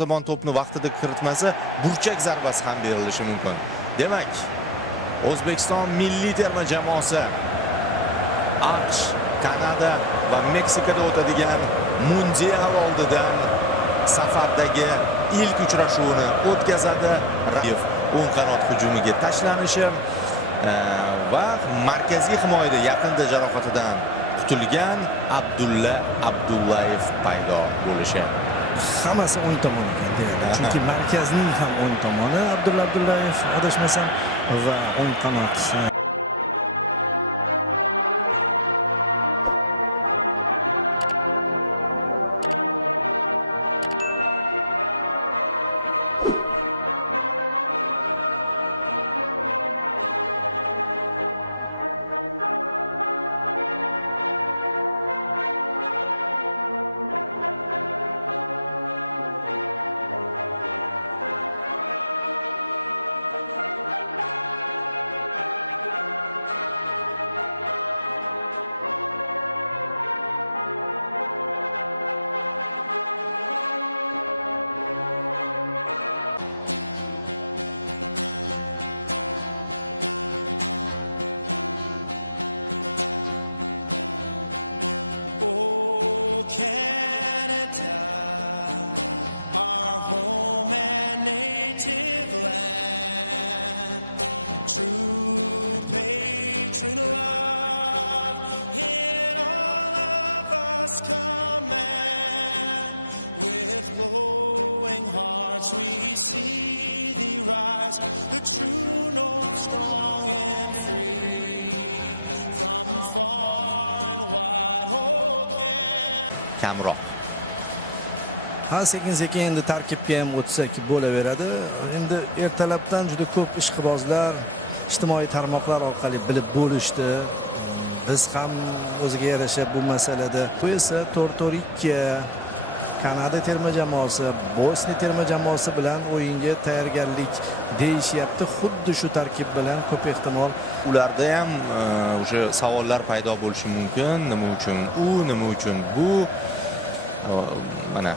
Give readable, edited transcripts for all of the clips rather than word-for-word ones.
Zamon to'pni vaqtida kiritmasa, burchak zarbasi ham berilishi mumkin. Demak, O'zbekiston milliy terma jamoasi AQSh, Kanada va Meksikada o'tadigan mundial oldidan safardagi ilk uchrashuvini o'tkazadi. O'ng qanot hujumiga tashlanishi va markaziy himoyada yaqinda jarohatidan qutulgan Abdulla Abdullayev paydo bo'lishi. Hammasi o'ng tomonga deydi. Chunki markazning ham o'ng tomoni Abdulla Abdullayev adashmasam va o'ng qanot. We see thee rise, the true north, strong and free, from far and wide, oh can. Kamroq. Sekin-sekin endi tarkibga ham o'tsak bo'laveradi. Endi ertalabdan juda ko'p ishqibozlar ijtimoiy tarmoqlar orqali bilib bo'lishdi. Biz ham o'ziga yarasha bu masalada. Bu esa 4-4-2 Kanada terma jamoasi, Bosniya terma jamoasi bilan o'yinga tayyorgarlik deyishyapti. Xuddi shu tarkib bilan ko'p ehtimol ularda ham o'sha savollar paydo bo'lishi mumkin. Nima uchun u, nima uchun bu? Mana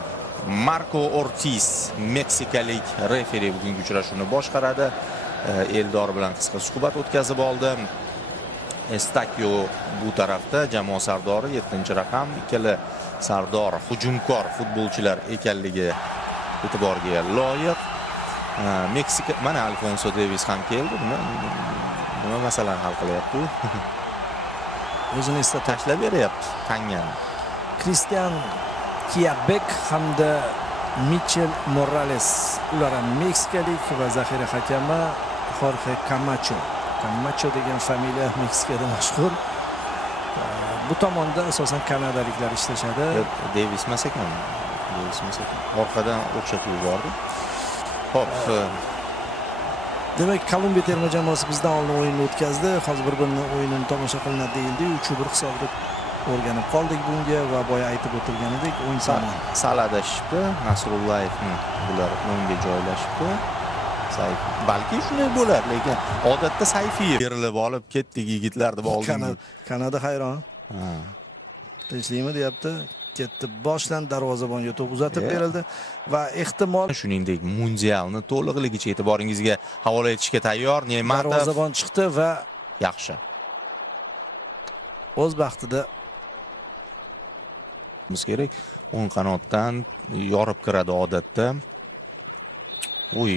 Marco Ortiz, meksikalik referi bugungi uchrashuvni boshqaradi. Eldor bilan qisqa suhbat o'tkazib oldi. Estakio bu tarafda jamoa sardori 7-raqam, ikkala sardor hujumkor futbolchilar ekanligi e'tiborga loyiq. Meksika mana Alfonso Davis ham keldi. Nima masalani hal qilyapti? o'zini esa Tashlab beryapti Tangani. Cristian Kiabek hamda Michel Morales, ular ham meksikalik va zaxira hakami Jorge Camacho. Camacho degan familiya Meksikada mashhur. Bu tomonda asosan kanadaliklar ishlashadi. Davis emas ekan. Orqadan o'xshash yubordi. Xo'p, demak, Kolumbiya terma jamoasi bizdan oldin o'yinni o'tkazdi. Hozir bir-birini o'yinini tomosha qilinadi deyildi. 3-1 hisobda o'rganib qoldik bunga va boya aytib o'tilganidek o'yin soni saladashibdi. Nasrullayevning bular o'ngga joylashibdi. Balki shunday bo'lar, lekin odatda Sayfiyev berilib olib ketdik yigitlar deb oldi. Kanada hayron. Tinchlikmi deyapti. Ketdi. Boshdan darvozabonga to'p uzatib berildi va ehtimol shuningdek mundialni to'liqligicha e'tiboringizga havola etishga tayyor Ne'matov. Darvozabon chiqdi va yaxshi. O'z vaqtida biz kerak. O'ng qanotdan yorib kiradi odatda. Uy,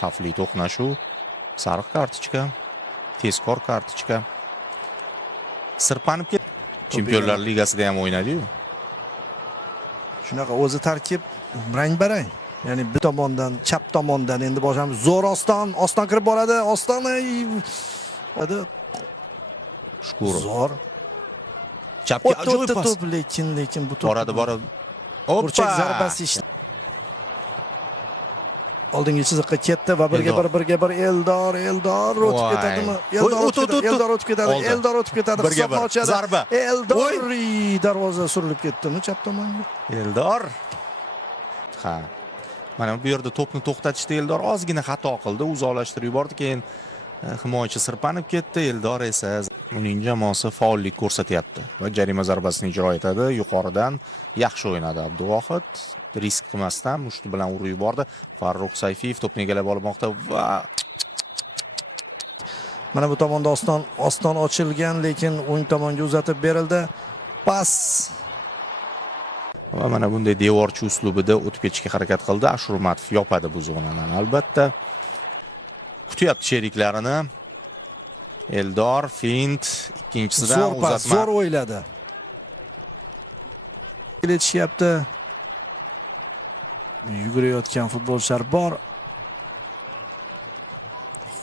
xavfli to'qnashuv. Sariq kartochka, tezkor kartochka. Sirpanib ketdi. Chempionlar Ligasida ham o'ynadi-yu. Shunaqa o'zi tarkib rang-barang. Ya'ni bir tomondan, chap tomondan endi bosham zo'r Oston kirib boradi. Oston hadi. Zo'r. Chapga ajoyib pas. Lekin bu to'p boradi. Burchak zarbasi ishdi. Oldingi chiziqqa ketdi va birga bir Eldor o'tib ketadimi? Eldor o'tib ketadi. Hisobni ochadi. Zarba. Eldor darvoza surilib ketdimi chap tomonga? Eldor. Ha. Mana bu yerda to'pni to'xtatishda Eldor ozgina xato qildi, uzoqlashtirib yubordi, keyin himoyachi sirpanib ketdi. Eldor esa uning jamoasi faollik ko'rsatyapti va jarima zarbasini ijro etadi. Yuqoridan yaxshi o'ynadi Abduvohid. risk qilmasdan mushti bilan urib yubordi. Farruh Sayfiyev to'pni egallab olmoqda va mana bu tomonda oston ochilgan, lekin o'ng tomonga uzatib berildi. Pas. Va mana bunday devorchi uslubida o'tib ketishga harakat qildi. Ashurmatov yopadi bu zonni. Albatta kutyapti sheriklarini. Eldor fint, ikkinchisidan uzatma. Zo'r o'yladi. Kelishyapti. Yugurayotgan futbolchilar bor.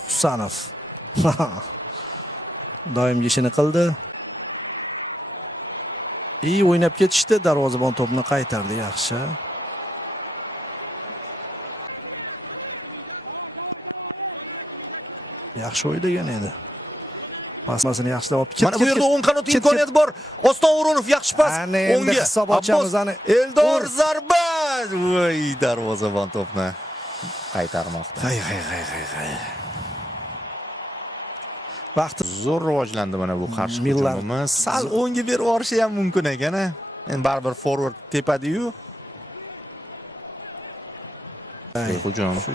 Husanov doimgi ishini qildi. O'ynab ketishdi, darvozabon to'pni qaytardi, yaxshi. Yaxshi o'ylagan edi. Pasmasini yaxshilab olib ketdi. Mana bu yerda o'ng qanot imkoniyati bor. Oston O'runov yaxshi pas. O'ngga hisob ochamiz. Eldor zarba. Voy, darvozabon to'pni qaytarmoqda. Hay. Vaqt zo'r rivojlandi mana bu qarshi hujumimiz. Sal o'ngga berib yuborishi ham mumkin ekan. Endi baribir forward tepadi-yu. Hujum. Shu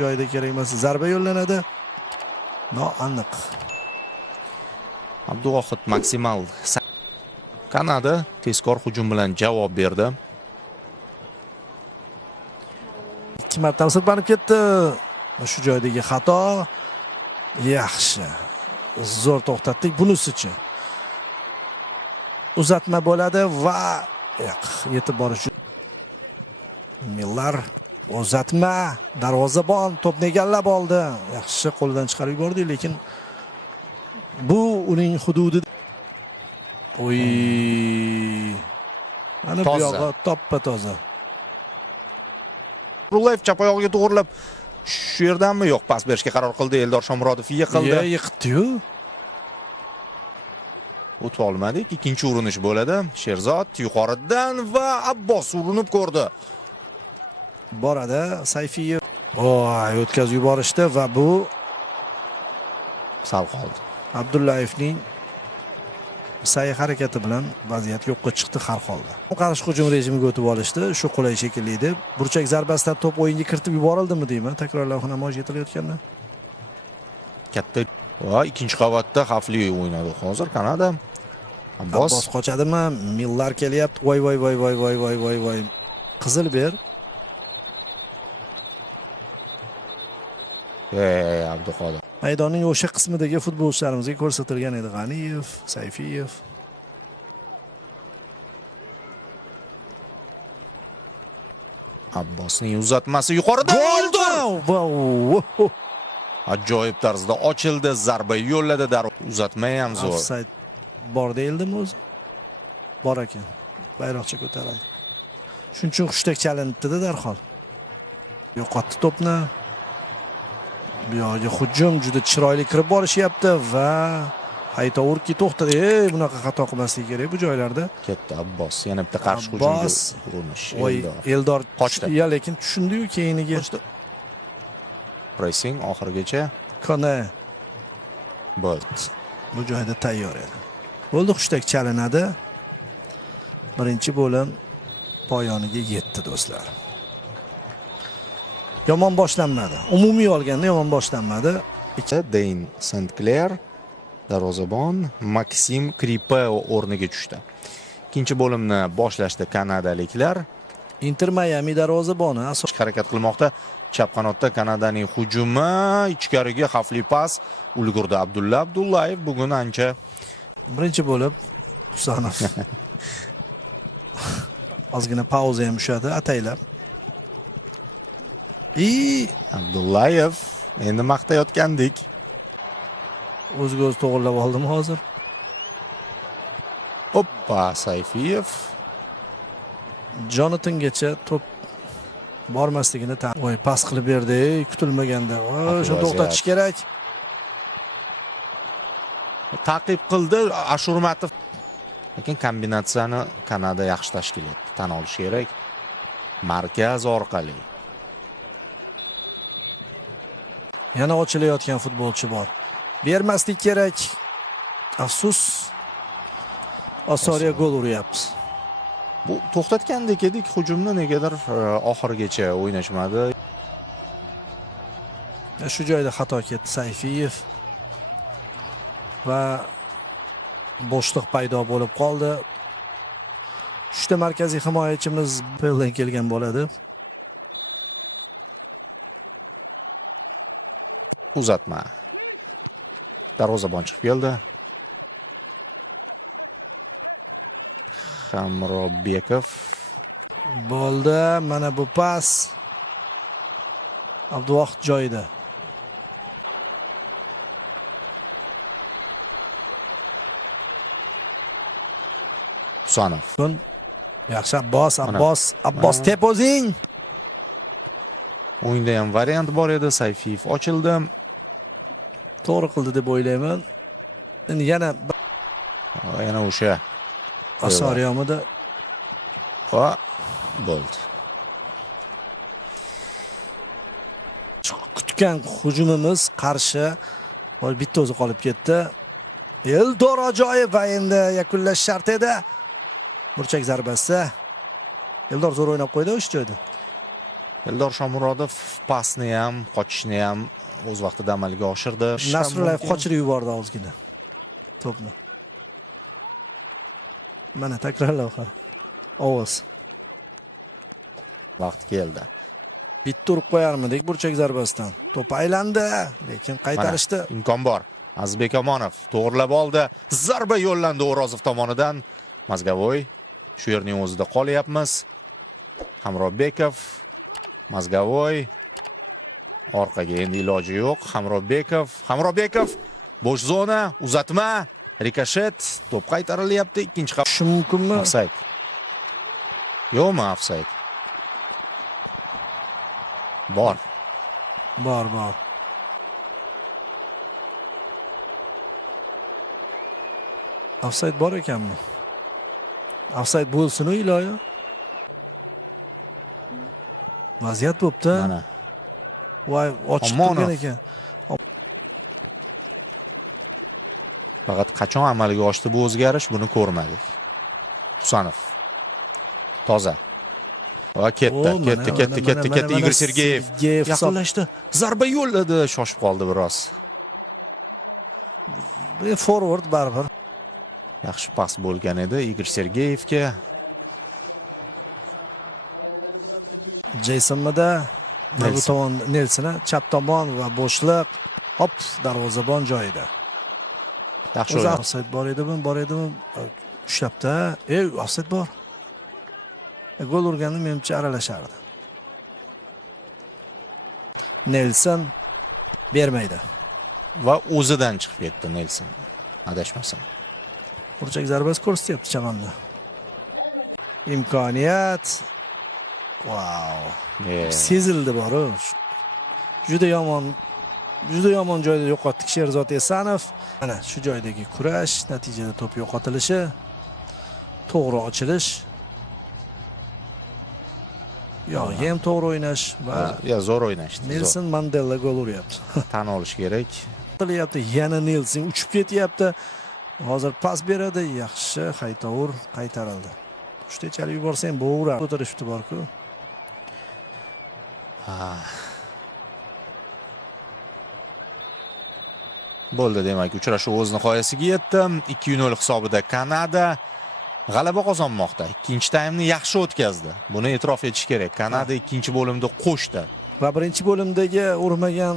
joyda kerak emas. Zarba yo'llanadi. Aniq. Abduvohid maksimal Kanada tezkor hujum bilan javob berdi. Ikki marta sirpanib ketdi. Shu joydagi xato. Yaxshi. Zo'r to'xtatdik bunisi uchun. Uzatma bo'ladi va yetib borish. Millar uzatma, darvozabon to'pni egallab oldi. Yaxshi qo'ldan chiqarib yubordi, lekin bu uning hududi. Mana bu yog'i toppa-toza. Rullayev chap oyog'iga to'g'rilab shu yerdanmi yo'q, pas berishga qaror qildi. Eldor Shomurodov yiqildi. Yiqdi-yu. O'tib olmadik. Ikkinchi urinish bo'ladi. Sherzod yuqoridan va Abbos urinib ko'rdi. Boradi Sayfiyev. O'tkazib yuborishdi va bu Salqon. Abdullayevning sa'y harakati bilan vaziyat yo'qqa chiqdi har holda. Qarshi hujum rejimiga o'tib olishdi. Shu qulay shekilli edi. Burchak zarbasidan to'p o'yinga kiritib yuborildimi deyman. Takrorlar namoyish etilayotganda. Katta ikkinchi qavatda xavfli o'ynadi hozir Kanada. Abbos qochadimi? Millar kelyapti. Voy. Qizil ber. Abduxoliq. Maydonning o'sha qismidagi futbolchilarimizga ko'rsatilgan edi G'aniyev, Sayfiyev. Abbosning uzatmasi yuqoridan oldi. Ajoyib tarzda ochildi, zarba yo'lladi, uzatma ham zo'r. Offside bor deyildimi o'zi? Bor ekan. Bayroqcha ko'taradi. Shuning uchun hushtak chalinibdi-da darhol. Yo'qotdi to'pni. Bu yo'lga hujum juda chiroyli kirib borishyapti va Aytovurki to'xtadi. Bunaqa xato qilmaslik kerak bu joylarda. Katta Abbos yana bitta qarshi hujumga urinish. Eldor qochdi. Lekin tushundi-yu keyiniga. Pressing oxirigacha. Qana. Bolt. Bu joyda tayyor edi. Bo'ldi, hushtak chalinadi. Birinchi bo'lim poyoniga yetdi do'stlar. Yomon boshlanmadi. Umumiy olganda yomon boshlanmadi. Deyn Saint-Clair darvozabon Maksim Kripeo o'rniga tushdi. Ikkinchi bo'limni boshlashdi kanadaliklar. Inter Miami darvozaboni asosiy harakat qilmoqda. Chap qanotda Kanadaning hujumi, ichkariga xavfli pas ulgurdi Abdulla Abdullayev. Bugun ancha birinchi bo'lim Husanov. Ozgina pauza ham ushadi ataylab. Abdullayev endi maqtayotgandik. O'ziga o'zi to'g'rilab oldimi hozir? Hoppa, Sayfiyev. Jonathangacha to'p bormasligini pas qilib berdi. Kutilmaganda. Shuni to'xtatish kerak. Ta'qib qildi Ashurmatov. Lekin kombinatsiyani Kanada yaxshi tashkil etdi. Tan olish kerak. Markaz orqali. Yana ochilayotgan futbolchi bor. Bermaslik kerak. Afsus. Osoriya gol uryapmiz. Bu to'xtatgandek edik hujumni, negadir oxirigacha o'ynashmadi. Shu joyda xato ketdi Sayfiyev va bo'shliq paydo bo'lib qoldi. Uchta markaziy himoyachimiz yo'ldan kelgan bo'ladi. Uzatma. Darvozabon chiqib keldi. Hamrobekov Bo'ldi. Mana bu pas. Abduvohid joyida. Husanov. Yaxshi Abbos tep o'zing. O'yinda ham variant bor edi. Sayfiyev ochildi. To'g'ri qildi deb o'ylayman. Endi yana o'sha Osariyomida va bo'ldi. kutgan hujumimiz qarshi bitta o'zi qolib ketdi. Eldor ajoyib va endi yakunlash shart edi. Burchak zarbasi. Eldor zo'r o'ynab qo'ydi o'sha joyda. Eldor Shomurodov pasni ham, qochishni ham o'z vaqtida amalga oshirdi. Nasrullayev qochirib yubordi ozgina to'pni. Mana takrorlar. Ovoz. Vaqt keldi. Bitta urib qo'yarmidik burchak zarbasidan. To'p aylandi, lekin qaytarishdi. Imkon bor. Azizbek Omonov to'g'rilab oldi. Zarba yo'llandi O'rozov tomonidan. Mazgavoy shu yerning o'zida qolyapmiz. Hamrobekov, Mazgavoy orqaga endi iloji yo'q. Hamrobekov bo'sh zona, uzatma, rikoshet, to'p qaytarilyapti. Ikkinchi qap. Shu mumkinmi? Ofsayd. Yo'qmi ofsayd? Bor. Ofsayd bor ekanmi? Ofsayd bo'lsin iloyo. Vaziyat bo'pti. Voy, ochib turgan ekan. Faqat qachon amalga oshdi bu o'zgarish, buni ko'rmadik. Husanov. Toza. Va ketdi. Igor Sergeyev yaqinlashdi. Zarba yo'lladi, shoshib qoldi biroz. Forward baribir. Yaxshi pas bo'lgan edi Igor Sergeyevga. Jeysonda Nelson chap tomon va bo'shliq. Hop, darvozabon joyida. Yaxshi offside bor edimi? Ushlabdi. Offside bor. Gol urganda menimcha aralashardi. Nelson bermaydi. Va o'zidan chiqib ketdi Nelson. Adashmasam. Burchak zarbasi ko'rsatyapti chamanda. Imkoniyat. Sezildi bor. Juda yomon joyda yo'qotdik Sherzod Esanov. Mana shu joydagi kurash, natijada to'p yo'qotilishi, to'g'ri ochilish. Ham to'g'ri o'ynash va zo'r o'ynashdi. Nelson Mandela gol uryapti. Tan olish kerak. Yana Nelson uchib ketyapti. Hozir pas beradi, yaxshi Haytovur qaytarildi. Uchtechalik yuborsa ham bo'g'ra ko'tarishdi bor-ku. Bo'ldi, demak, uchrashuv o'z nihoyasiga yetdi. 2-0 hisobida Kanada g'alaba qozonmoqda. Ikkinchi taymni yaxshi o'tkazdi. Buni e'tirof etish kerak. Kanada ikkinchi bo'limda qo'shdi. Va birinchi bo'limdagi urmagan